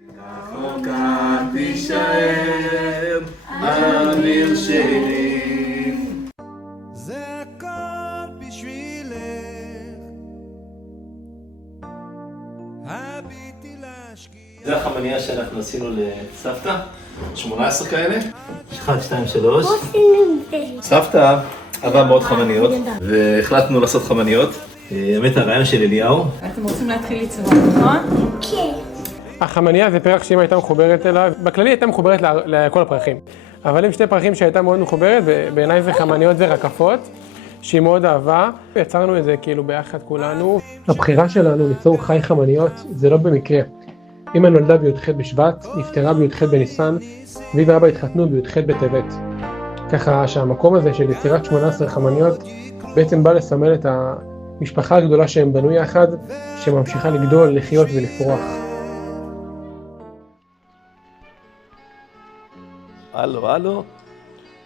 רחוק תישאר אוויר שלי. זה הכל בשבילך, הביטי להשקיע. זה החמניה שאנחנו עשינו לסבתא, 18 כאלה. 1, 2, 3. סבתא אהבה מאוד חמניות, והחלטנו לעשות חמניות. האמת הרעיון של אליהו. אתם רוצים להתחיל לצרוך, נכון? כן. החמניה זה פרח שאמא הייתה מחוברת אליו, בכללי הייתה מחוברת לכל הפרחים. אבל עם שתי פרחים שהייתה מאוד מחוברת, בעיניי זה חמניות ורקפות, שהיא מאוד אהבה. יצרנו את זה כאילו ביחד כולנו. הבחירה שלנו ליצור חי חמניות זה לא במקרה. אמא נולדה בי"ח בשבט, נפטרה בי"ח בניסן, והיא ואבא התחתנו בי"ח בטבת. ככה שהמקום הזה של יצירת 18 חמניות בעצם בא לסמל את המשפחה הגדולה שהם בנו יחד, שממשיכה לגדול, לחיות ולפרוח. הלו,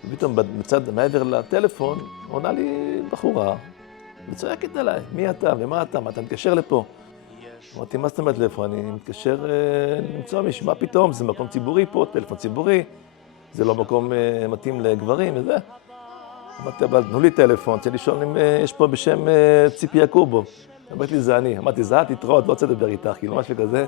ופתאום מצד מעבר לטלפון עונה לי בחורה וצועקת עליי, מי אתה ומה אתה, מה אתה מתקשר לפה? אמרתי, מה זאת אומרת לפה? אני מתקשר למצוא מישהו, מה פתאום? זה מקום ציבורי פה, טלפון ציבורי, זה לא מקום מתאים לגברים וזה. אמרתי, אבל תנו לי טלפון, רוצה לשאול אם יש פה בשם ציפי יעקובוב. אמרתי לי, זה אני. אמרתי, זה את תתראות, לא רוצה לדבר איתך, כאילו משהו כזה.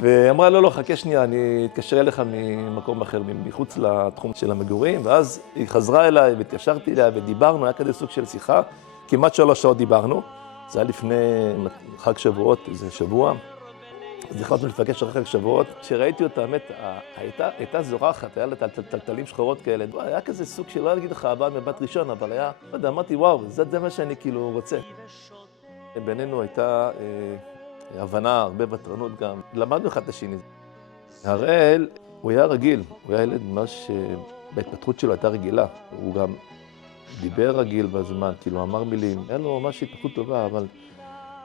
ואמרה, לא, חכה שנייה, אני אתקשר אליך ממקום אחר, מחוץ לתחום של המגורים, ואז היא חזרה אליי והתקשרתי אליה ודיברנו, היה כזה סוג של שיחה, כמעט 3 שעות דיברנו, זה היה לפני חג שבועות, איזה שבוע, אז החלטנו לפגש אחרי חג שבועות, כשראיתי אותה, האמת, הייתה זורחת, היה לה טלטלים שחורות כאלה, היה כזה סוג של, לא אגיד לך, אהבה מבט ראשון, אבל היה, לא יודע, אמרתי, וואו, זה מה שאני כאילו רוצה. בינינו הייתה הבנה, הרבה ותרנות גם. למדנו אחד את השני. הראל, הוא היה רגיל, הוא היה ילד ממש, בהתפתחות שלו הייתה רגילה. הוא גם דיבר רגיל בזמן, כאילו אמר מילים. היה לו ממש התפתחות טובה, אבל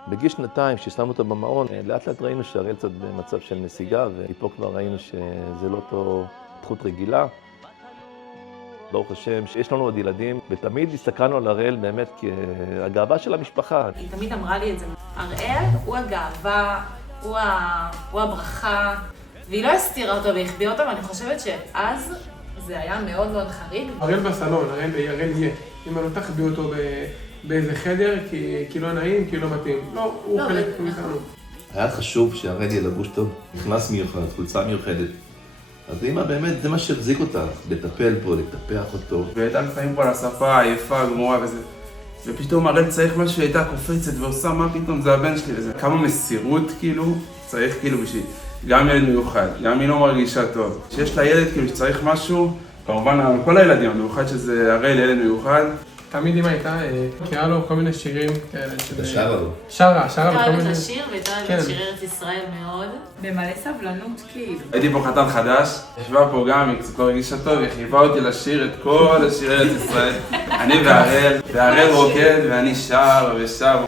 בגיל 2, כששמנו אותו במעון, לאט לאט ראינו שהראל קצת במצב של נסיגה, ומפה כבר ראינו שזה לא אותו התפתחות רגילה. ברוך השם, שיש לנו עוד ילדים, ותמיד הסתכלנו על הראל באמת כהגאווה של המשפחה. היא תמיד אמרה לי את זה. הראל הוא הגאווה, הוא הברכה, והיא לא הסתירה אותו והחביאה אותו, ואני חושבת שאז זה היה מאוד מאוד חריג. הראל בסלון, הראל יהיה. אם אני לא תחביא אותו באיזה חדר, כי לא נעים, כי לא מתאים. לא, הוא חלק מאיתנו. היה חשוב שהראל יהיה לבוש טוב, נכנס מיוחד, חולצה מיוחדת. אז אמא באמת, זה מה שהחזיק אותך, לטפל פה, לטפח אותו. והייתה לפעמים פה על השפה עייפה, גמורה וזה. ופתאום הראל צריך משהו, הייתה קופצת ועושה, מה פתאום, זה הבן שלי וזה. כמה מסירות כאילו, צריך כאילו בשביל, גם ילד מיוחד, גם היא לא מרגישה טוב. שיש לה ילד כאילו שצריך משהו, כמובן כל הילדים, במיוחד שזה הראל ילד מיוחד. תמיד אמא הייתה, קראה לו כל מיני שירים כאלה. אתה שרה לו? שרה הייתה וכל אוהבת מיני... לשיר והייתה אוהבת לשיר ארץ ישראל מאוד. במלא סבלנות כאילו. הייתי פה חתן חדש, ישבה פה גם, היא קצת לא הרגישה טוב, היא חייבה אותי לשיר את כל השירי ארץ ישראל. אני והראל רוקד ואני שר ושר.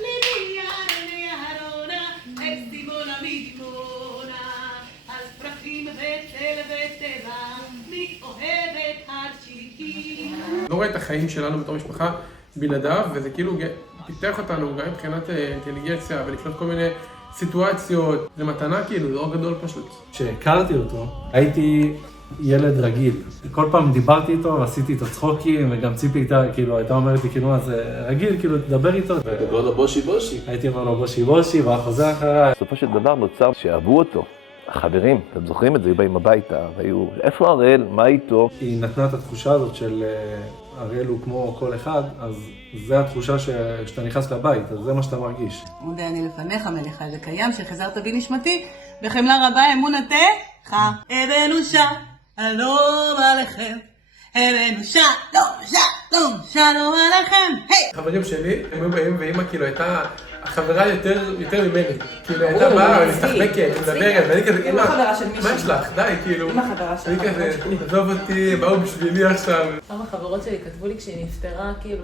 לא רואה את החיים שלנו בתור משפחה בלעדיו, וזה כאילו פיתח אותנו גם מבחינת אינטליגנציה ולקלוט כל מיני סיטואציות. זה מתנה כאילו, זה אור גדול פשוט. כשהכרתי אותו, הייתי ילד רגיל. כל פעם דיברתי איתו, עשיתי איתו צחוקים, וגם ציפי איתה, כאילו, הייתה אומרת לי, כאילו, אז רגיל, כאילו, תדבר איתו. ודבר לו בושי בושי. הייתי אומר לו בושי בושי, והוא חוזר אחריי. בסופו של דבר נוצר שאהבו אותו. החברים, אתם זוכרים את זה, היו באים הביתה, והיו, איפה הראל, מה איתו? היא נתנה את התחושה הזאת של הראל הוא כמו כל אחד, אז זו התחושה שאתה נכנס לבית, אז זה מה שאתה מרגיש. מודה אני לפניך, מלך חי וקיים, שחזרת בי נשמתי, בחמלה רבה אמונתך, הבאנו שלום עליכם, הבאנו שלום עליכם, היי! חברים שלי, הם היו באים ואמא כאילו הייתה החברה יותר ממני. כאילו הייתה באה, משחקת, מדברת, ואני כזה, אמא, מה יש לך? די, כאילו. אני כזה, עזוב אותי, באו בשבילי עכשיו. כמה חברות שלי כתבו לי כשהיא נפטרה, כאילו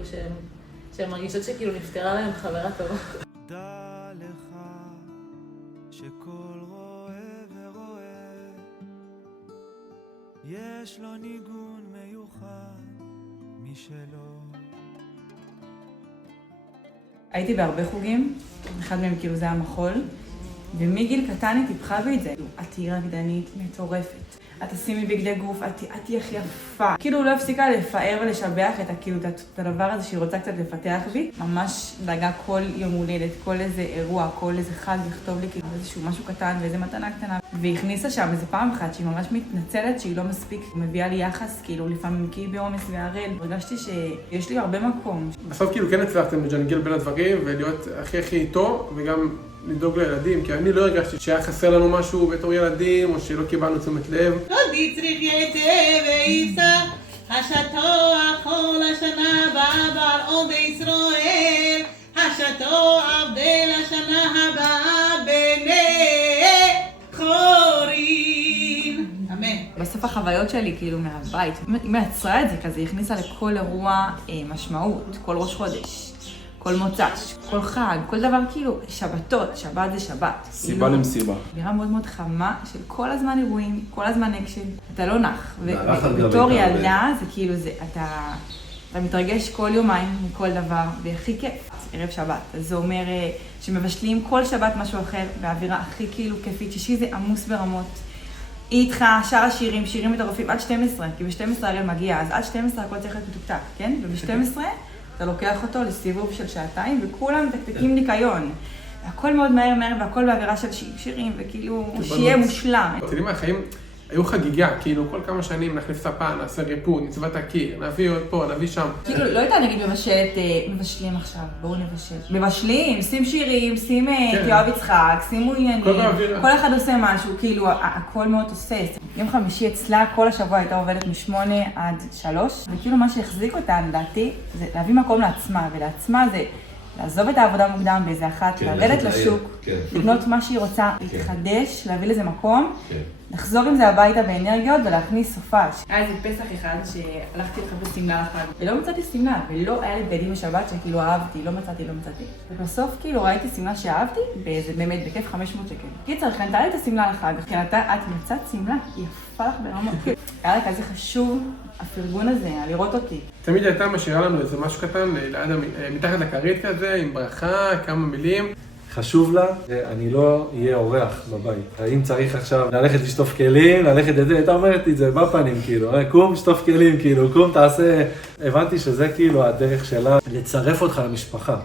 שהן מרגישות שכאילו נפטרה להם חברה טובה. דע לך שכל רואה ורואה יש לו ניגון מיוחד משלו. הייתי בהרבה חוגים, אחד מהם כאילו זה היה מחול, ומגיל קטן היא טיפחה בי את זה. את תהיי רקדנית מטורפת. את תשימי בגדי גוף, את תהיי הכי יפה. כאילו לא הפסיקה לפאר ולשבח את הדבר הזה שהיא רוצה קצת לפתח בי. ממש דאגה כל יום הולדת, כל איזה אירוע, כל איזה חג לכתוב לי כאילו איזשהו משהו קטן ואיזה מתנה קטנה. והיא הכניסה שם איזה פעם אחת שהיא ממש מתנצלת שהיא לא מספיק מביאה לי יחס, כאילו לפעמים כי היא בעומס והרל. הרגשתי שיש לי הרבה מקום. בסוף כאילו כן הצלחתם לג'נגל בין הדברים ולהיות הכי איתו וגם לדאוג לילדים, כי אני לא הרגשתי שהיה חסר לנו משהו בתור ילדים או שלא קיבלנו תשומת לב. דודי צריך יצא וייסע, השטוח כל השנה הבאה בעל עובדי ישראל, השטוח עבדי לשנה הבאה בני חורים. אמן. בסוף החוויות שלי כאילו מהבית, היא מייצרה את זה כזה, היא הכניסה לכל אירוע משמעות, כל ראש חודש. כל מוצ"ש, כל חג, כל דבר כאילו, שבתות, שבת זה שבת. סיבה למסיבה. אווירה מאוד מאוד חמה של כל הזמן אירועים, כל הזמן אקשן. אתה לא נח. ובתור ילדה זה כאילו זה, אתה מתרגש כל יומיים מכל דבר, והכי כיף, ערב שבת. אז זה אומר שמבשלים כל שבת משהו אחר, באווירה הכי כאילו כיפית, שישי זה עמוס ברמות. היא איתך, שר השירים, שירים מטורפים עד 12, כי ב-12 הרי מגיע, אז עד 12 הכל צריך להיות מתוקתק, כן? וב-12 אתה לוקח אותו לסיבוב של שעתיים, וכולם תקתקים ניקיון. הכל מאוד מהר והכל באווירה של שירים, וכאילו שיהיה מושלם. אתם יודעים מה, החיים היו חגיגה, כאילו כל כמה שנים נחליף ספה, נעשה ריפוד, נצבע את הקיר, נביא עוד פה, נביא שם. כאילו לא הייתה נגיד מבשלים עכשיו, בואו נבשל. מבשלים, שים שירים, שים תיאב יצחק, שימו עניינים. כל אחד עושה משהו, כאילו הכל מאוד עושה. יום חמישי אצלה כל השבוע הייתה עובדת מ8 עד 3, וכאילו מה שהחזיק אותה, לדעתי, זה להביא מקום לעצמה, ולעצמה זה לעזוב את העבודה מוקדם באיזה אחת, לרדת לשוק, לקנות מה שהיא רוצה, להתחדש, להביא לזה מקום, לחזור עם זה הביתה באנרגיות ולהכניס סופש. היה איזה פסח אחד שהלכתי לחפש סמלה לחג, ולא מצאתי סמלה, ולא היה לי בגדים בשבת שכאילו אהבתי, לא מצאתי. ובסוף כאילו ראיתי סמלה שאהבתי, באיזה באמת בכיף 500 שקל. קיצר, קנתה לי את הסמלה לחג, מבחינתה את מצאת סמלה, היא יפה לך ברמה. היה לה כזה חשוב, הפרגון הזה, לראות אותי. תמיד הייתה משאירה לנו איזה משהו קטן, מתחת לכרית כזה, עם ברכה, כמה מילים. חשוב לה, אני לא אהיה אורח בבית. אם צריך עכשיו ללכת לשטוף כלים, ללכת את זה, הייתה אומרת את זה בפנים, כאילו, קום, שטוף כלים, כאילו, קום, תעשה. הבנתי שזה כאילו הדרך שלה לצרף אותך למשפחה.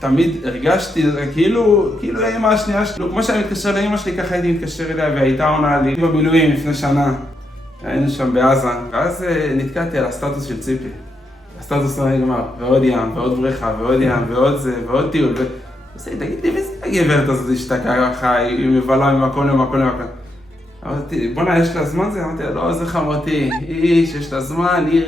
תמיד הרגשתי, כאילו האמא השנייה שלי, כמו שאני מתקשר לאמא שלי, ככה הייתי מתקשר אליה, והייתה עונה לי במילואים לפני שנה. היינו שם בעזה, ואז נתקעתי על הסטטוס של ציפי. הסטטוס לא נגמר, ועוד ים, ועוד בריכה, ועוד ים, ועוד זה, ועוד טיול. תגיד לי, מי זה הגברת הזאת שאתה ככה, היא מבלה ממקום למקום. אמרתי, בוא'נה, יש לה זמן זה? אמרתי, לא, זה חמותי, היא שיש לה זמן, היא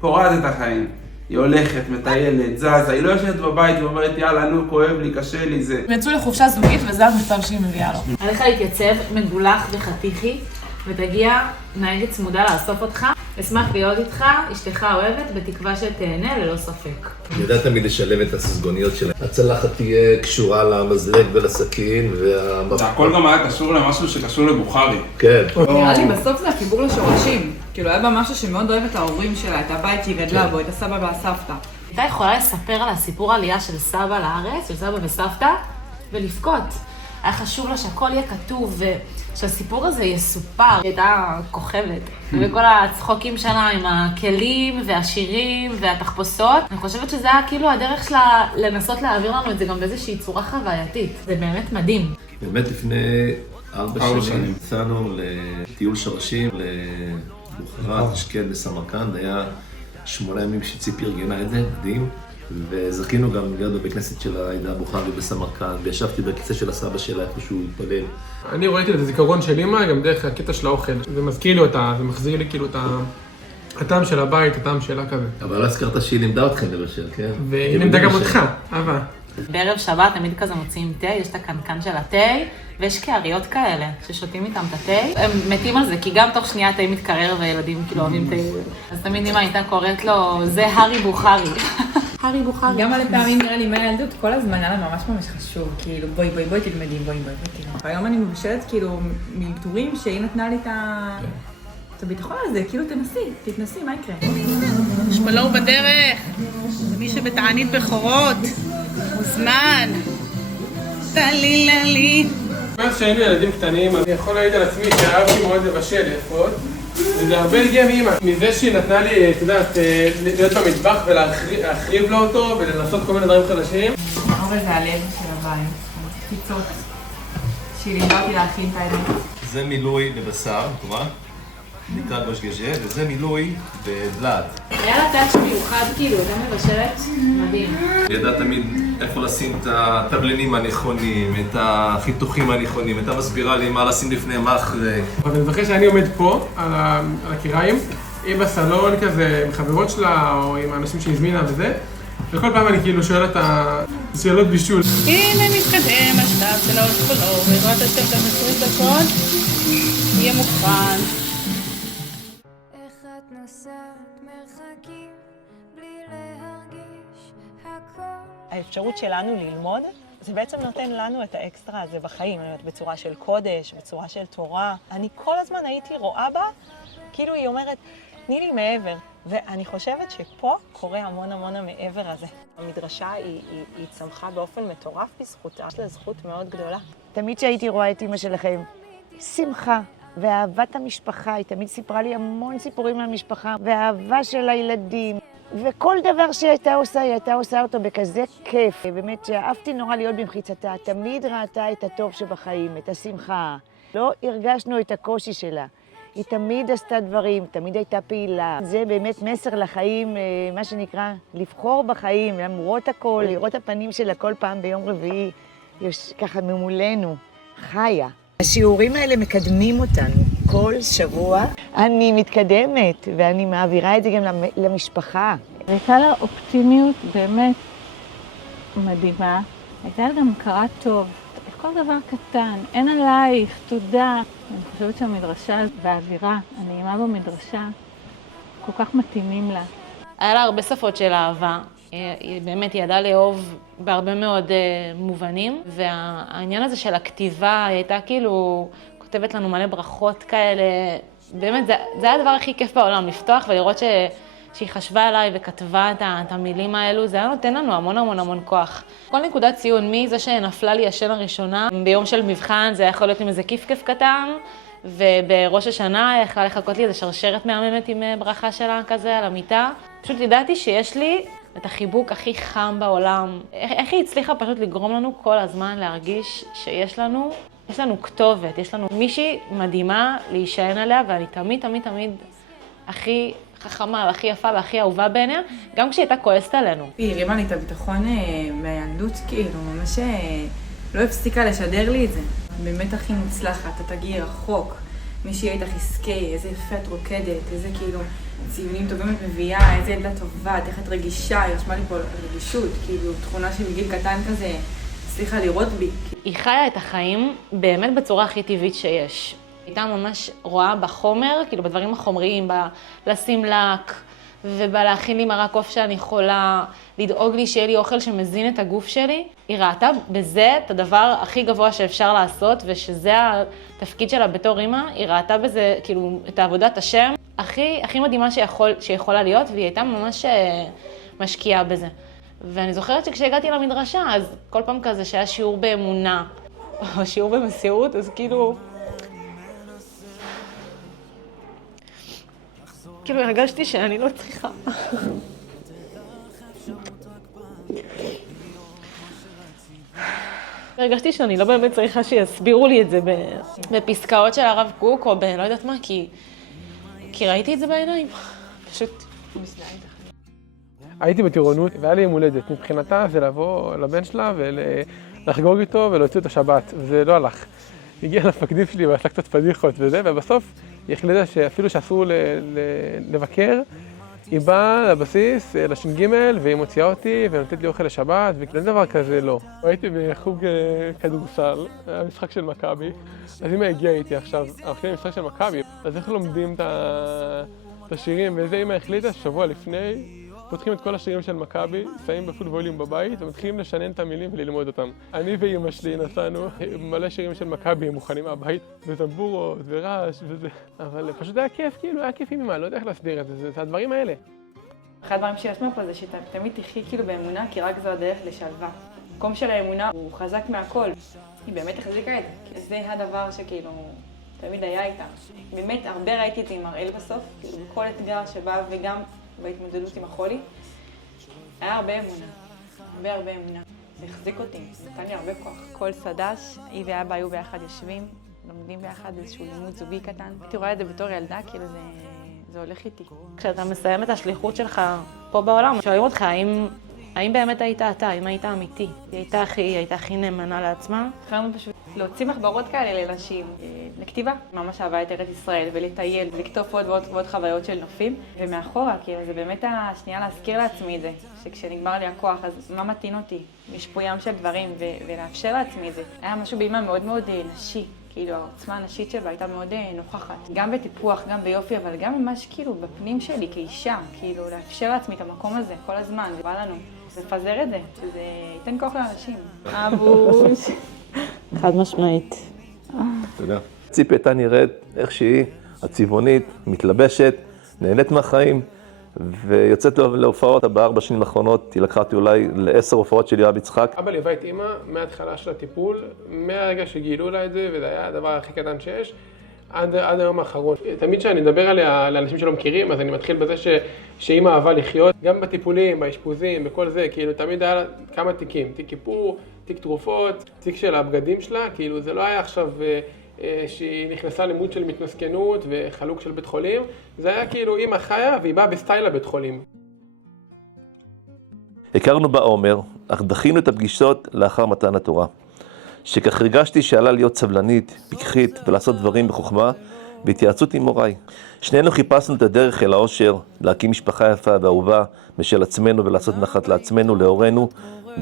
פורעת את החיים. היא הולכת, מטיילת, זזה, היא לא יושבת בבית ואומרת, יאללה, נו, כואב לי, קשה לי, זה. הם יצאו לחופשה זוגית וזה המכתב שהיא מביאה לו. עליך להתייצב, מגולח וחתיכי, ותגיע נהגת צמודה לאסוף אותך. אשמח להיות איתך, אשתך אוהבת, בתקווה שתהנה ללא ספק. אני יודע תמיד לשלב את הססגוניות שלה. הצלחת תהיה קשורה למזלג ולסכין, הכל גם היה קשור למשהו שקשור לבוכרי. כן. נראה לי בסוף זה החיבור לשורשים. כאילו היה בה משהו שמאוד אוהב את ההורים שלה, את הבית שהיא גדלה בו, את הסבא והסבתא. הייתה יכולה לספר על הסיפור העלייה של סבא לארץ, של סבא וסבתא, ולבכות. היה חשוב לה שהכל יהיה כתוב ושהסיפור הזה יסופר. היא הייתה כוכבת. וכל הצחוקים שלה עם הכלים והשירים והתחפושות. אני חושבת שזה היה כאילו הדרך שלה לנסות להעביר לנו את זה גם באיזושהי צורה חווייתית. זה באמת מדהים. באמת לפני 4 שנים יצאנו לטיול שורשים לבוכרה, תשקל בסמרקנד. היה 8 ימים שציפי ארגנה את זה, מדהים. וזכינו גם להיות בבית כנסת של העדה הבוכרי בסמרקנד, וישבתי בכיסא של הסבא שלה איפה שהוא התפלל. אני ראיתי את הזיכרון של אמא גם דרך הקטע של האוכל. זה מזכיר לי אותה, זה מחזיר לי כאילו את הטעם של הבית, הטעם שלה כזה. אבל לא הזכרת שהיא לימדה אתכם לבשל, כן? והיא לימדה גם אותך, אבא. בערב שבת תמיד כזה מוציאים תה, יש את הקנקן של התה, ויש קעריות כאלה ששותים איתם את התה. הם מתים על זה, כי גם תוך שנייה התה מתקרר וילדים כאילו אוהבים תה. אז תמיד אמא הייתה קוראת לו, זה הארי בוכרי. הארי בוכרי. גם על פעמים נראה לי מהילדות, כל הזמן היה לה ממש חשוב, כאילו בואי תלמדי, בואי. היום אני מבשלת כאילו מלתורים שהיא נתנה לי את הביטחון הזה, כאילו תתנסי, מה יקרה? שמלו בדרך, מי שבתענית בכורות, מוזמן. תלי מאז שהיינו ילדים קטנים, אני יכול להעיד על עצמי שאהבתי מאוד לבשל, לאפות. וזה הרבה הגיע מאמא. מזה שהיא נתנה לי, את יודעת, להיות במטבח ולהחריב לו אותו ולנסות כל מיני דברים חדשים. אבל זה הלב של הבית, פיצות. שהיא לימדה אותי להכין את האלה. זה מילוי לבשר, כלומר, נקרא בושגז'ה, וזה מילוי בדלת. היה לה טאץ' מיוחד, כאילו, הייתה מבשלת מדהים. היא ידעה תמיד איפה לשים את התבלינים הנכונים, את החיתוכים הנכונים, הייתה מסבירה לי מה לשים לפני, מה אחרי. אבל אני זוכר שאני עומד פה, על הקיריים, היא בסלון כזה, עם חברות שלה, או עם האנשים שהזמינה וזה, וכל פעם אני כאילו שואל את השאלות בישול. הנה מתקדם השלב של האושכולות, בעזרת השם גם 20 דקות, יהיה מוכן. איך את נוסעת מרחקים בלי להרגיש הכל. האפשרות שלנו ללמוד, זה בעצם נותן לנו את האקסטרה הזה בחיים, בצורה של קודש, בצורה של תורה. אני כל הזמן הייתי רואה בה, כאילו היא אומרת, תני לי מעבר. ואני חושבת שפה קורה המון המעבר הזה. המדרשה היא צמחה באופן מטורף בזכותה, יש לה זכות מאוד גדולה. תמיד שהייתי רואה את אמא שלכם, שמחה ואהבת המשפחה, היא תמיד סיפרה לי המון סיפורים על המשפחה, והאהבה של הילדים. וכל דבר שהיא הייתה עושה אותו בכזה כיף. באמת שאהבתי נורא להיות במחיצתה, תמיד ראתה את הטוב שבחיים, את השמחה. לא הרגשנו את הקושי שלה. היא תמיד עשתה דברים, תמיד הייתה פעילה. זה באמת מסר לחיים, מה שנקרא, לבחור בחיים, למרות הכל, לראות הפנים שלה כל פעם ביום רביעי, ככה ממולנו, חיה. השיעורים האלה מקדמים אותנו כל שבוע. אני מתקדמת, ואני מעבירה את זה גם למשפחה. הייתה לה אופטימיות באמת מדהימה. הייתה לה גם הכרת טוב. כל דבר קטן, אין עלייך, תודה. אני חושבת שהמדרשה והאווירה הנעימה במדרשה כל כך מתאימים לה. היה לה הרבה שפות של אהבה. היא באמת ידעה לאהוב בהרבה מאוד מובנים, והעניין הזה של הכתיבה, היא הייתה כאילו כותבת לנו מלא ברכות כאלה. באמת, זה היה הדבר הכי כיף בעולם, לפתוח ולראות שהיא חשבה אליי וכתבה את המילים האלו, זה היה נותן לנו המון כוח. כל נקודת ציון, מזה שנפלה לי השן הראשונה, ביום של מבחן זה יכול להיות עם איזה כיף קטן, ובראש השנה יכלה לחכות לי איזה שרשרת מהממת עם ברכה שלה כזה על המיטה. פשוט ידעתי שיש לי את החיבוק הכי חם בעולם. איך היא הצליחה פשוט לגרום לנו כל הזמן להרגיש שיש לנו כתובת, יש לנו מישהי מדהימה להישען עליה, ואני תמיד הכי חכמה, הכי יפה והכי אהובה בעיניה, גם כשהיא הייתה כועסת עלינו. היא הרימה לי את הביטחון מהילדות, כאילו, ממש לא הפסיקה לשדר לי את זה. באמת הכי מוצלחת, את תגיעי רחוק, מי שיהיה איתך יזכה, איזה יפה את רוקדת, איזה כאילו ציונים טובים את מביאה, איזה ילדה טובה, איך את רגישה, היא רשמה לי פה רגישות, כאילו תכונה שמגיל קטן כזה הצליחה לראות בי. היא חיה את החיים באמת בצורה הכי טבעית שיש. הייתה ממש רואה בחומר, כאילו בדברים החומריים, בלשים לק, ובלהכין לי מרק עוף שאני יכולה, לדאוג לי שיהיה לי אוכל שמזין את הגוף שלי. היא ראתה בזה את הדבר הכי גבוה שאפשר לעשות, ושזה התפקיד שלה בתור אמא. היא ראתה בזה, כאילו, את עבודת השם הכי מדהימה שיכולה להיות, והיא הייתה ממש משקיעה בזה. ואני זוכרת שכשהגעתי למדרשה, אז כל פעם כזה שהיה שיעור באמונה, או שיעור במסירות, אז כאילו הרגשתי שאני לא צריכה. הרגשתי שאני לא באמת צריכה שיסבירו לי את זה בפסקאות של הרב קוק, או לא יודעת מה, כי ראיתי את זה בעיניים. פשוט מזדהה איתך. הייתי בטירונות, והיה לי יום הולדת. מבחינתה זה לבוא לבן שלה ולחגוג איתו ולהוציא אותו שבת, וזה לא הלך. הגיע למפקדים שלי ועשה קצת פדיחות וזה, ובסוף היא החליטה שאפילו שאסור לבקר, היא באה לבסיס, לש"ג, והיא מוציאה אותי ונותנת לי אוכל לשבת, וכן דבר כזה לא. הייתי בחוג כדורסל, היה משחק של מכבי, אז אמא הגיעה איתי עכשיו, הולכים למשחק של מכבי, אז איך לומדים את השירים, וזה אמא החליטה שבוע לפני, פותחים את כל השירים של מכבי, שמים בפול ווליום בבית, ומתחילים לשנן את המילים וללמוד אותם. אני ואמא שלי נסענו מלא שירים של מכבי מוכנים מהבית, וטמבורות ורעש וזה. אבל פשוט היה כיף, כאילו, היה כיף עם אמא, לא יודע איך להסביר את זה, זה הדברים האלה. אחד הדברים שיש פה זה שתמיד תחי כאילו באמונה, כי רק זו הדרך לשלווה. המקום של האמונה הוא חזק מהכל. היא באמת החזיקה את זה. זה הדבר שכאילו תמיד היה איתה. באמת הרבה ראיתי את זה עם הראל בסוף, כאילו בכל אתגר שבא וגם בהתמודדות עם החולי. היה הרבה אמונה, הרבה אמונה. זה החזיק אותי, זה נתן לי הרבה כוח. כל סדש, היא ואבא היו ביחד יושבים, לומדים ביחד איזשהו לימוד זוגי קטן. הייתי רואה את זה בתור ילדה, כאילו זה הולך איתי. כשאתה מסיים את השליחות שלך פה בעולם, שואלים אותך האם באמת היית אתה, האם היית אמיתי. היא הייתה הכי נאמנה לעצמה. התחלנו פשוט להוציא מחברות כאלה לנשים, לכתיבה. ממש אהבה את ארץ ישראל ולטייל ולכתוב עוד חוויות של נופים. ומאחורה, כאילו זה באמת השנייה להזכיר לעצמי את זה, שכשנגמר לי הכוח, אז מה מתאים אותי? יש פה ים של דברים ולאפשר לעצמי את זה. היה משהו באמא מאוד מאוד נשי. כאילו העוצמה הנשית שבה הייתה מאוד נוכחת. גם בטיפוח, גם ביופי, אבל גם ממש כאילו בפנים שלי כאישה. כאילו לאפשר לעצמי את המקום הזה כל הזמן. זה בא לנו. לפזר את זה, שזה ייתן כוח לאנשים. אבוש. חד משמעית. תודה. ציפי הייתה נראית איך שהיא, הצבעונית, מתלבשת, נהנית מהחיים, ויוצאת להופעות. ב4 שנים האחרונות היא לקחה אותי אולי ל10 הופעות של יואב יצחק. אבא ליווה את אמא מההתחלה של הטיפול, מהרגע שגילו לה את זה, וזה היה הדבר הכי קטן שיש, עד היום האחרון. תמיד כשאני מדבר עליה לאנשים שלא מכירים, אז אני מתחיל בזה שאמא אהבה לחיות, גם בטיפולים, באשפוזים, בכל זה, כאילו תמיד היה כמה תיקים, תיק כיפור, תיק תרופות, תיק של הבגדים שלה, כאילו זה לא היה עכשיו שהיא נכנסה למוד של מתמסכנות וחלוק של בית חולים, זה היה כאילו אמא חיה והיא באה בסטייל לבית חולים. הכרנו בעומר, אך דחינו את הפגישות לאחר מתן התורה. שכך הרגשתי שעלה להיות סבלנית, פיקחית ולעשות דברים בחוכמה, בהתייעצות עם מוריי. שנינו חיפשנו את הדרך אל האושר, להקים משפחה יפה ואהובה משל עצמנו ולעשות נחת לעצמנו, להורינו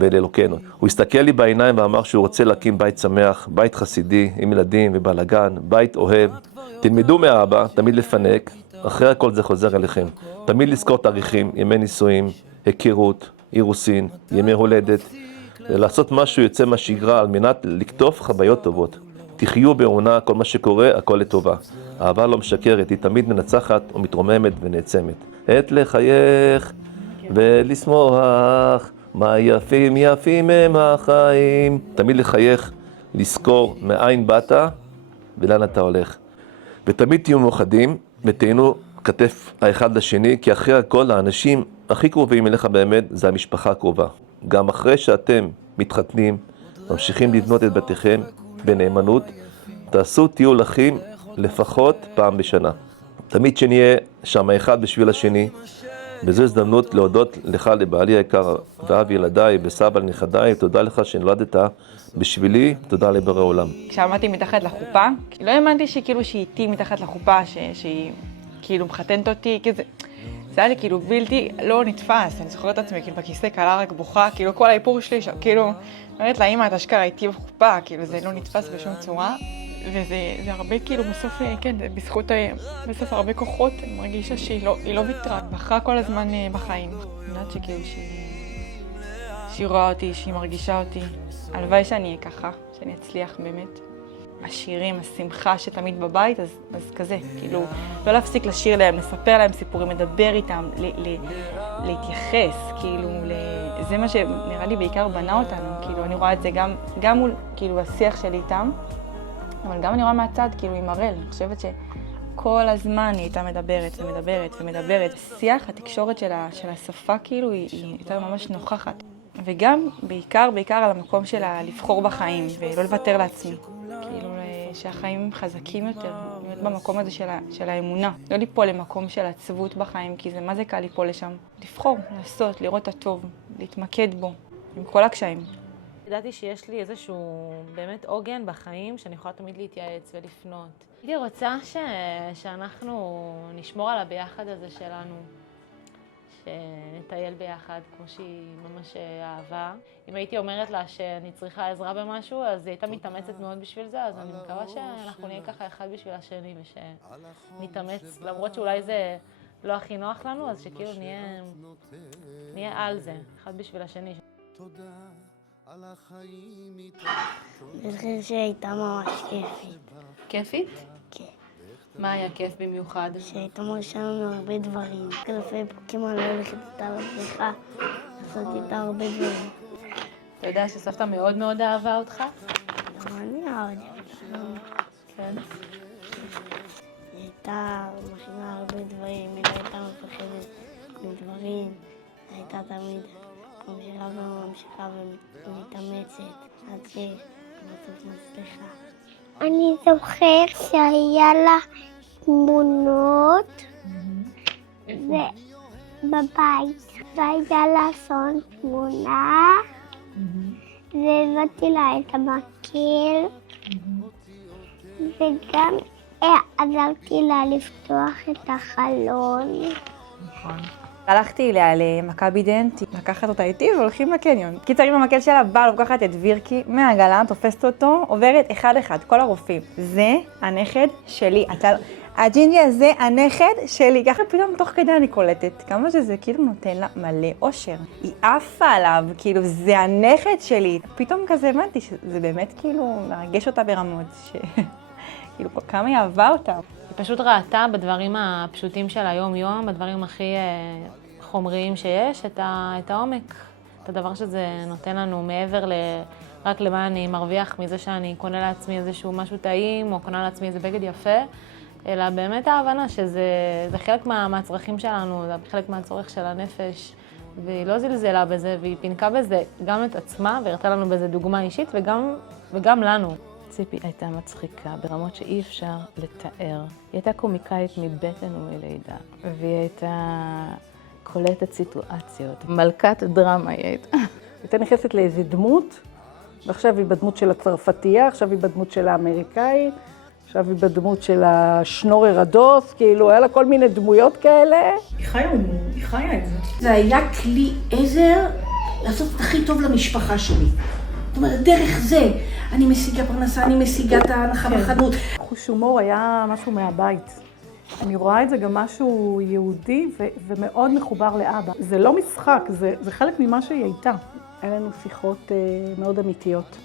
ולאלוקינו. הוא הסתכל לי בעיניים ואמר שהוא רוצה להקים בית שמח, בית חסידי, עם ילדים ובלגן, בית אוהב. תלמדו מהאבא, תמיד לפנק, אחרי הכל זה חוזר אליכם. תמיד לזכור תאריכים, ימי נישואים, היכרות, אירוסין, ימי הולדת, ולעשות משהו יוצא מהשגרה על מנת לקטוף חוויות טובות. תחיו באמונה, כל מה שקורה, הכל לטובה. אהבה לא משקרת, היא תמיד מנצחת ומתרוממת ונעצמת. עת לחייך ולשמוח, מה יפים יפים הם החיים. תמיד לחייך, לזכור מאין באת ולאן אתה הולך. ותמיד תהיו מאוחדים ותהיינו כתף האחד לשני, כי אחרי הכל האנשים הכי קרובים אליך באמת זה המשפחה הקרובה. גם אחרי שאתם מתחתנים, ממשיכים לבנות את בתיכם בנאמנות, תעשו טיול אחים לפחות פעם בשנה. תמיד שנהיה שם אחד בשביל השני, וזו הזדמנות להודות לך לבעלי היקר ואב ילדיי וסבא לנכדיי, תודה לך שנולדת בשבילי, תודה לבורא עולם. כשעמדתי מתחת לחופה, לא האמנתי שהיא איתי מתחת לחופה, שהיא כאילו מחתנת אותי, זה היה לי כאילו בלתי לא נתפס, אני זוכרת את עצמי כאילו בכיסא קלה רק בוכה, כאילו כל האיפור שלי, כאילו, אומרת לה, אמא, את אשכרה איתי בחופה, כאילו זה לא נתפס בשום צורה, וזה הרבה כאילו בסוף, כן, בזכות, בסוף הרבה כוחות, אני מרגישה שהיא לא ויתרה, בחרה כל הזמן בחיים. אני יודעת שכאילו שהיא רואה אותי, שהיא מרגישה אותי, הלוואי שאני אהיה ככה, שאני אצליח באמת. השירים, השמחה שתמיד בבית, אז כזה, כאילו, לא להפסיק לשיר להם, לספר להם סיפורים, לדבר איתם, להתייחס, כאילו, זה מה שנראה לי בעיקר בנה אותנו, כאילו, אני רואה את זה גם מול, כאילו, השיח שלי איתם, אבל גם אני רואה מהצד, כאילו, עם הראל, אני חושבת שכל הזמן היא הייתה מדברת ומדברת ומדברת. השיח, התקשורת של השפה, כאילו, היא הייתה ממש נוכחת. וגם, בעיקר על המקום שלה לבחור בחיים ולא לוותר לעצמי. כאילו, שהחיים חזקים יותר, להיות במקום הזה של האמונה. לא ליפול למקום של עצבות בחיים, כי זה מה זה קל ליפול לשם. לבחור, לעשות, לראות את הטוב, להתמקד בו, עם כל הקשיים. ידעתי שיש לי איזשהו באמת עוגן בחיים, שאני יכולה תמיד להתייעץ ולפנות. הייתי רוצה שאנחנו נשמור על הביחד הזה שלנו. שנטייל ביחד, כמו שהיא ממש אהבה. אם הייתי אומרת לה שאני צריכה עזרה במשהו, אז היא הייתה מתאמצת מאוד בשביל זה, אז אני מקווה שאנחנו נהיה ככה אחד בשביל השני, ושנתאמץ, למרות שאולי זה לא הכי נוח לנו, אז שכאילו נהיה על זה, אחד בשביל השני. אני חושבת שהייתה ממש כיפית. כיפית? כן. מה היה כיף במיוחד? שהייתה מרשה לנו הרבה דברים. כלפי פוקימון לא הולכת איתה לבריכה, לעשות איתה הרבה דברים. אתה יודע שסבתא מאוד מאוד אהבה אותך? אני אהבתי אותה. כן. היא הייתה מכינה הרבה דברים, היא לא הייתה מפחדת מדברים. היא הייתה תמיד ממשיכה ומתאמצת עד שבסוף מצליחה. אני זוכר שהיה לה תמונות בבית, והיה לה סון תמונה, והבאתי לה את המקל, וגם עזרתי לה לפתוח את החלון. הלכתי אליה למכבי דנטי, לקחת אותה איתי והולכים לקניון. קיצר, עם המקל שלה באה לוקחת את וירקי מהעגלה, תופסת אותו, עוברת אחד-אחד, כל הרופאים. זה הנכד שלי. הג'ינג'י הזה הנכד שלי. ככה פתאום תוך כדי אני קולטת, כמה שזה כאילו נותן לה מלא אושר. היא עפה עליו, כאילו זה הנכד שלי. פתאום כזה הבנתי שזה באמת כאילו מרגש אותה ברמות, כאילו כמה היא אהבה אותה. היא פשוט ראתה בדברים הפשוטים של היום-יום, בדברים הכי חומריים שיש, את העומק, את הדבר שזה נותן לנו מעבר רק למה אני מרוויח מזה שאני קונה לעצמי איזשהו משהו טעים, או קונה לעצמי איזה בגד יפה, אלא באמת ההבנה שזה חלק מהצרכים שלנו, זה חלק מהצורך של הנפש, והיא לא זלזלה בזה, והיא פינקה בזה גם את עצמה, והראתה לנו בזה דוגמה אישית, וגם לנו. ציפי הייתה מצחיקה ברמות שאי אפשר לתאר. היא הייתה קומיקאית מבטן ומלידה, והיא הייתה קולטת סיטואציות. מלכת דרמה היא הייתה. הייתה נכנסת לאיזו דמות, ועכשיו היא בדמות של הצרפתייה, עכשיו היא בדמות של האמריקאי, עכשיו היא בדמות של השנורר הדוס, כאילו היה לה כל מיני דמויות כאלה. היא חיה את זה. זה היה כלי עזר לעשות את הכי טוב למשפחה שלי. זאת אומרת, דרך זה אני משיגה פרנסה, אני משיגה את ההנחה בחנות. חוש הומור היה משהו מהבית. אני רואה את זה גם משהו יהודי ומאוד מחובר לאבא. זה לא משחק, זה חלק ממה שהיא הייתה. היה לנו שיחות מאוד אמיתיות,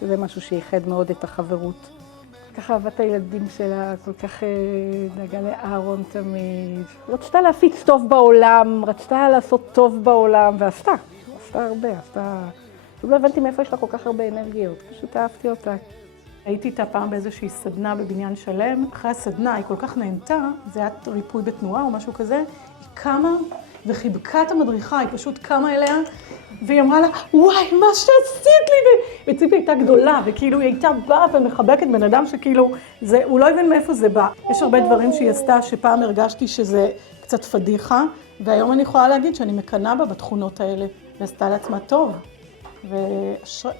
שזה משהו שייחד מאוד את החברות. ככה אהבת הילדים שלה, כל כך דאגה לאהרון תמיד. רצתה להפיץ טוב בעולם, רצתה לעשות טוב בעולם, ועשתה הרבה, לא הבנתי מאיפה יש לה כל כך הרבה אנרגיות, פשוט אהבתי אותה. הייתי איתה פעם באיזושהי סדנה בבניין שלם, אחרי הסדנה היא כל כך נהנתה, זה היה ריפוי בתנועה או משהו כזה, היא קמה וחיבקה את המדריכה, היא פשוט קמה אליה, והיא אמרה לה, וואי, מה שעשית לי! וציפי הייתה גדולה, וכאילו היא הייתה באה ומחבקת בן אדם שכאילו, הוא לא הבין מאיפה זה בא. יש הרבה דברים שהיא עשתה שפעם הרגשתי שזה קצת פדיחה, והיום אני יכולה להגיד שאני מקנאה בה בתכונות האלה, ועשתה לעצמה טוב.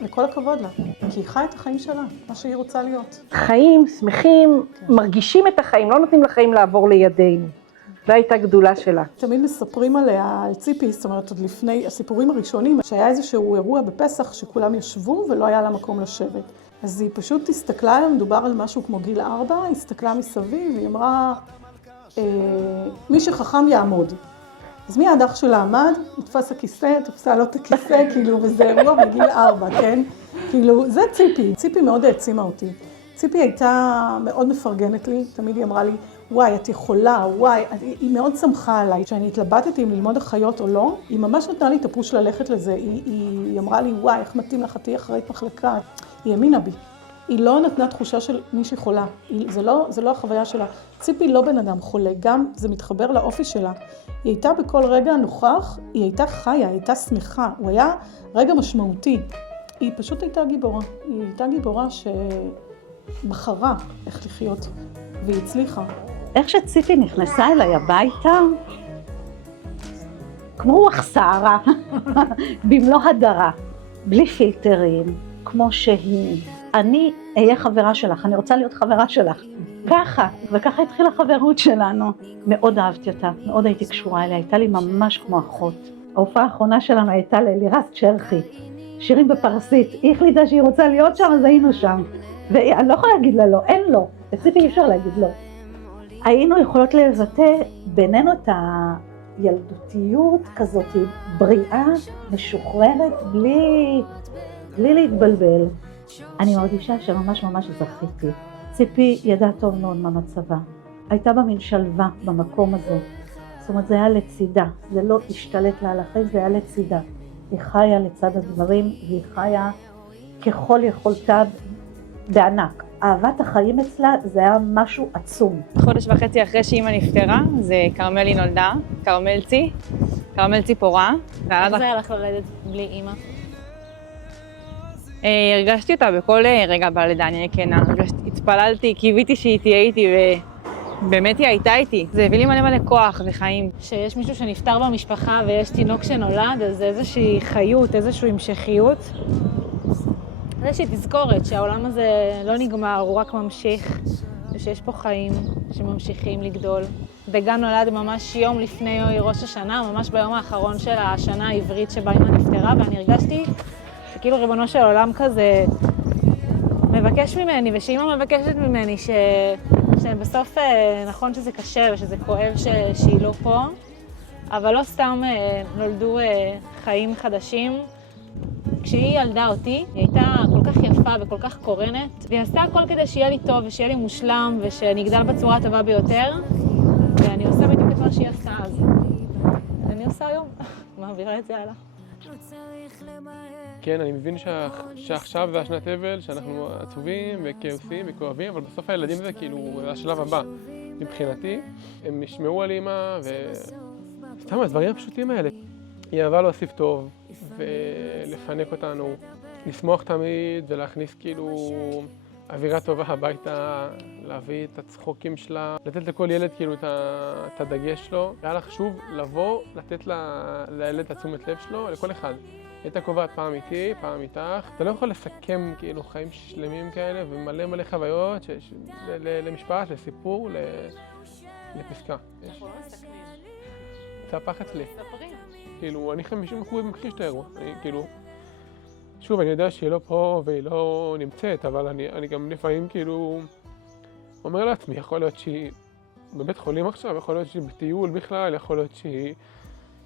וכל הכבוד לה, כי היא חיה את החיים שלה, מה שהיא רוצה להיות. חיים, שמחים, מרגישים את החיים, לא נותנים לחיים לעבור לידינו. זו הייתה גדולה שלה. תמיד מספרים עליה, על ציפי, זאת אומרת, עוד לפני הסיפורים הראשונים, שהיה איזשהו אירוע בפסח שכולם ישבו ולא היה לה מקום לשבת. אז היא פשוט הסתכלה עליהם, מדובר על משהו כמו גיל 4, הסתכלה מסביב, והיא אמרה, מי שחכם יעמוד. אז מיד אח שלה עמד, נתפס הכיסא, תפסה לו את הכיסא, כאילו, וזה אירוע בגיל 4, כן? כאילו, זה ציפי. ציפי מאוד העצימה אותי. ציפי הייתה מאוד מפרגנת לי, תמיד היא אמרה לי, וואי, את יכולה, וואי, היא מאוד שמחה עליי. כשאני התלבטתי אם ללמוד אחיות או לא, היא ממש נתנה לי את הפוש ללכת לזה. היא אמרה לי, וואי, איך מתאים לך, תהיי אחראית מחלקה. היא האמינה בי. היא לא נתנה תחושה של מישהי חולה. זה לא החוויה שלה. ציפי לא בן אדם חולה, גם זה מתחבר לאופי שלה. היא הייתה בכל רגע נוכח, היא הייתה חיה, היא הייתה שמחה. הוא היה רגע משמעותי. היא פשוט הייתה גיבורה. היא הייתה גיבורה שבחרה איך לחיות, והיא הצליחה. איך שציפי נכנסה אליי הביתה, כמו רוח סערה, במלוא הדרה, בלי פילטרים, כמו שהיא. אני אהיה חברה שלך, אני רוצה להיות חברה שלך. ככה, וככה התחילה החברות שלנו. מאוד אהבתי אותה, מאוד הייתי קשורה אליה, הייתה לי ממש כמו אחות. ההופעה האחרונה שלנו הייתה ללירז צ'רחי, שירים בפרסית. היא החליטה שהיא רוצה להיות שם, אז היינו שם. ואני לא יכולה להגיד לה לא, אין לא. לציפי אי אפשר להגיד לא. היינו יכולות לבטא בינינו את הילדותיות כזאת, בריאה, משוחררת, בלי להתבלבל. אני מרגישה שממש ממש זכיתי. ציפי ידעה טוב מאוד מה מצבה. הייתה בה מין שלווה במקום הזה. זאת אומרת, זה היה לצידה. זה לא השתלט לה על החיים, זה היה לצידה. היא חיה לצד הדברים, והיא חיה ככל יכולתה בענק. אהבת החיים אצלה זה היה משהו עצום. חודש וחצי אחרי שאימא נפטרה, זה כרמלי נולדה, כרמל ציפורה. איך זה היה לך ללדת בלי אימא? הרגשתי אותה בכל רגע בלידה, אני כנה. התפללתי, קיוויתי שהיא תהיה איתי, ובאמת היא הייתה איתי. זה הביא לי מלא כוח וחיים. שיש מישהו שנפטר במשפחה ויש תינוק שנולד, אז זה איזושהי חיות, איזושהי המשכיות. איזושהי תזכורת שהעולם הזה לא נגמר, הוא רק ממשיך, ושיש פה חיים שממשיכים לגדול. וגן נולד ממש יום לפני ראש השנה, ממש ביום האחרון של השנה העברית שבה אמא נפטרה, ואני הרגשתי שכאילו ריבונו של עולם כזה מבקש ממני, ושאמא מבקשת ממני שבסוף נכון שזה קשה ושזה כואב שהיא לא פה, אבל לא סתם נולדו חיים חדשים. כשהיא ילדה אותי, היא הייתה כל כך יפה וכל כך קורנת, והיא עשתה הכל כדי שיהיה לי טוב ושיהיה לי מושלם ושאני אגדל בצורה הטובה ביותר, ואני עושה בדיוק את מה שהיא עשתה אז. אני עושה היום, מעבירה את זה הלאה. כן, אני מבין שעכשיו זה השנת אבל, שאנחנו עצובים וכעוסים וכואבים, אבל בסוף הילדים זה כאילו, זה השלב הבא. מבחינתי, הם ישמעו על אמא סתם הדברים הפשוטים האלה. היא אהבה להוסיף טוב ולפנק אותנו, לשמוח תמיד ולהכניס כאילו אווירה טובה הביתה, להביא את הצחוקים שלה, לתת לכל ילד כאילו את הדגש שלו. היה לה חשוב לבוא, לתת לילד את התשומת לב שלו, לכל אחד. הייתה קובעת פעם איתי, פעם איתך. אתה לא יכול לסכם כאילו חיים שלמים כאלה ומלא חוויות למשפט, לסיפור, לפסקה. אנחנו לא מסכמים. זה הפח אצלי. ספרים. כאילו, אני 50% מכחיש את האירוע. כאילו, שוב, אני יודע שהיא לא פה והיא לא נמצאת, אבל אני גם לפעמים כאילו אומר לעצמי, יכול להיות שהיא בבית חולים עכשיו, יכול להיות שהיא בטיול בכלל, יכול להיות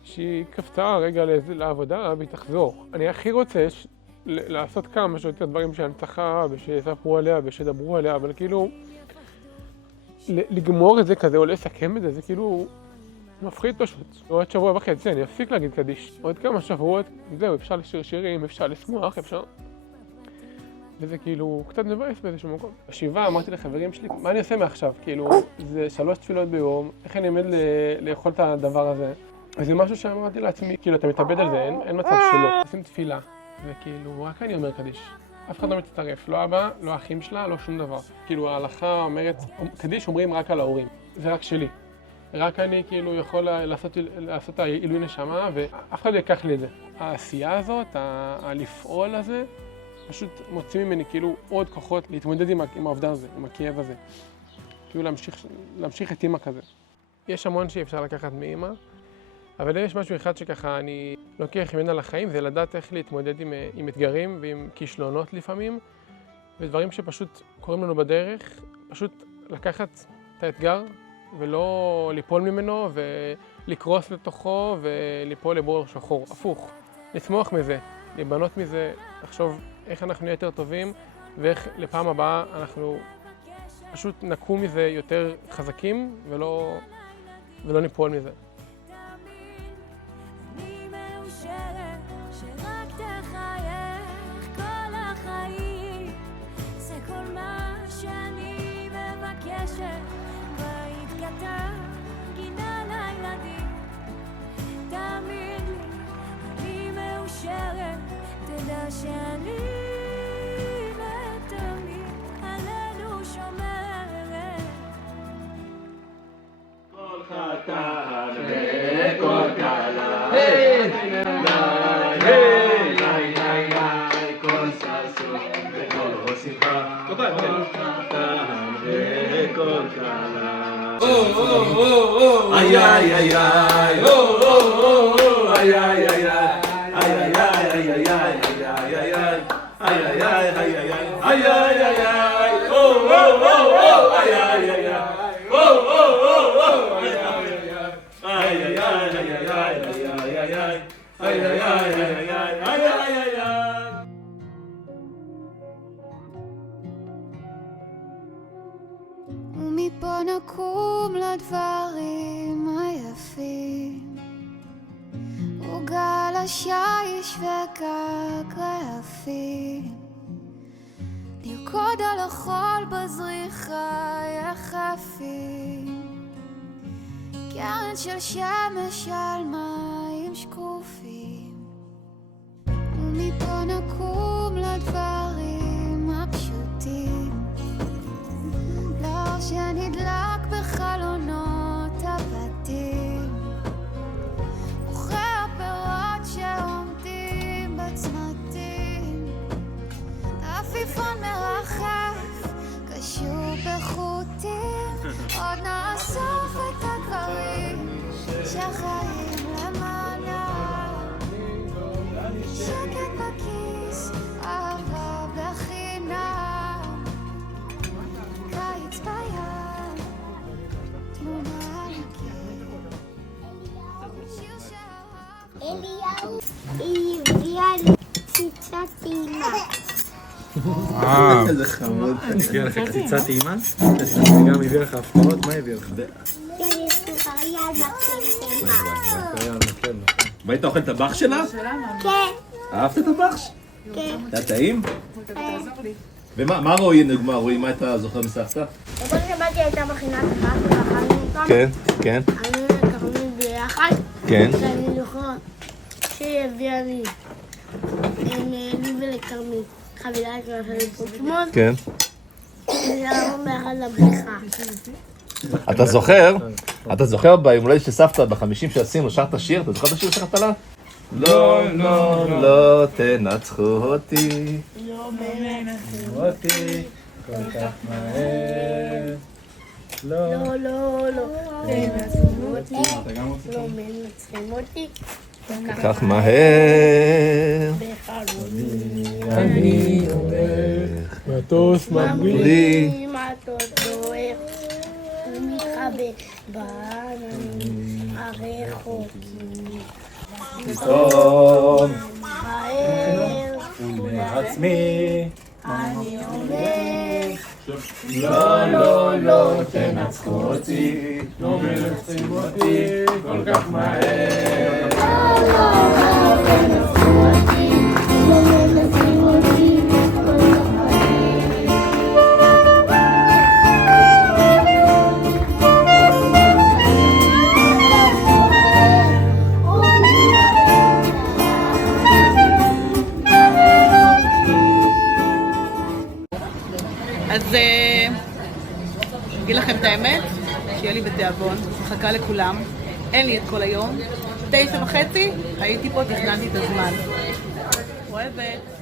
שהיא קפצה רגע לעבודה והיא תחזור. אני הכי רוצה לעשות כמה שיותר דברים שהנצחה ושיספרו עליה ושידברו עליה, אבל כאילו לגמור את זה כזה או לסכם את זה, זה כאילו מפחיד פשוט. עוד שבוע וחצי אני אפסיק להגיד קדיש. עוד כמה שבועות, זהו, אפשר לשיר שירים, אפשר לשמוח, אפשר... וזה כאילו קצת מבאס באיזשהו מקום. בשבעה אמרתי לחברים שלי, מה אני עושה מעכשיו? כאילו, זה 3 תפילות ביום, איך אני עומד לאכול את הדבר הזה? וזה משהו שאמרתי לעצמי, כאילו, אתה מתאבד על זה, אין מצב שלא. עושים תפילה, וכאילו, רק אני אומר קדיש. אף אחד לא מצטרף, לא אבא, לא האחים שלה, לא שום דבר. כאילו, ההלכה אומרת, קדיש אומרים רק על ההורים, זה רק שלי. רק אני כאילו יכול לעשות העילוי נשמה, ואף אחד לא ייקח לי את זה. העשייה הזאת, הלפעול הזה, פשוט מוציא ממני כאילו עוד כוחות להתמודד עם האובדן הזה, עם הכאב הזה. כאילו להמשיך את אימא כזה. יש המון שאפשר לקחת מאימא, אבל יש משהו אחד שככה אני לוקח ממנה לחיים, זה לדעת איך להתמודד עם אתגרים ועם כישלונות לפעמים, ודברים שפשוט קורים לנו בדרך, פשוט לקחת את האתגר, ולא ליפול ממנו ולקרוס לתוכו וליפול לבור שחור. הפוך, לצמוח מזה, להיבנות מזה, לחשוב איך אנחנו נהיה יותר טובים ואיך לפעם הבאה אנחנו פשוט נקום מזה יותר חזקים ולא ניפול מזה. תדע שאני ותמיד עלינו שומרת. כל חתן וכל כלה, היי, כל ששון וכל שמחה, כל חתן וכל כלה. איי איי איי איי, איי איי איי איי. ומפה נקום לדברים היפים, וגל השיש וגג רעפים, רוקוד על החול בזריחה יחפים, קרן של שמש על מים שקופים, ומפה נקום לדברים הפשוטים, לאור שנדלק בחלונות הבתים, אחרי הפירות שעומדים בצמתים, עפיפון מרחף קשור בחוטים, עוד נאסוף את הדברים שחיים למענם, שקט בכיס, אהבה בחינם, קיץ בים, תמונה על הקיר, שיר שאהב. אליהו, היא הביאה לי קציצת טעימה. איזה חמוד. הביאה לך קציצת טעימה? וגם הביאה לך הפתעות? מה הביאה לך? יש סוכריה על מקל טעימה. והיית אוכל את הבח שלה? כן. אהבת את הבח? כן. היה טעים? כן. ומה רואי, נגמר, רואי, מה אתה זוכר מסבתא? בכל שבאתי הייתה מכינה את הבח ואכלנו אותם. כן, כן. אני וקרמי ביחד. כן. שאני זוכר שהיא הביאה לי, לי ולקרמי, חבילה של פוקימון. כן. ונערנו ביחד לבריכה. אתה זוכר ביום הולדת של סבתא ב50 שעשינו, שרת שיר? אתה זוכר את השיר שרת לה? לא, לא, לא תנצחו אותי. לא מנצחים אותי כל כך מהר. לא, לא, לא תנצחים אותי. לא מנצחים אותי. כך מהר. בחלומי אני הולך. מטוס מבלי. מטוס דוהר. ומתחבא בעננים הרחוקים. פתאום מהר מעצמי אני אומר לא, לא, לא תנצחו אותי, לא מנצחים אותי כל כך מהר. לא תנצחו אותי, לא מנצחים אותי כל כך אז אגיד לכם את האמת, שיהיה לי בתיאבון, מחכה לכולם, אין לי את כל היום, 9:30, הייתי פה, תכננתי את הזמן. אוהבת.